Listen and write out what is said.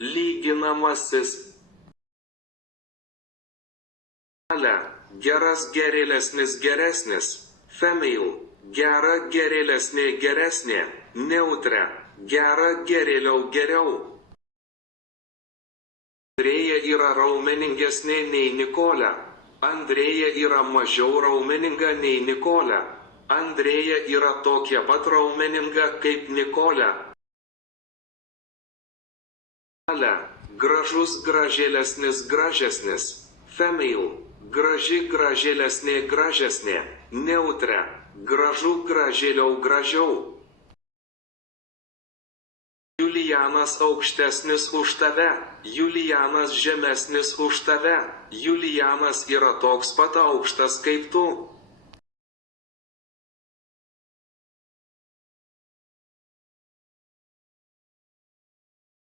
Lyginamasis. Geras gerėlesnis geresnis. Female. Gera gerėlesnė geresnė. Neutre. Gera gerėliau geriau. Andrėja yra raumeningesnė nei Nikolė. Andrėja yra mažiau raumeninga nei Nikolė. Andrėja yra tokia pat raumeninga kaip Nikolė. Gražus gražėlesnis gražesnis. Female. Graži gražėlesnė gražesnė. Neutre. Gražu gražėliau gražiau. Julianas aukštesnis už tave. Julianas žemesnis už tave. Julianas yra toks pat aukštas kaip tu.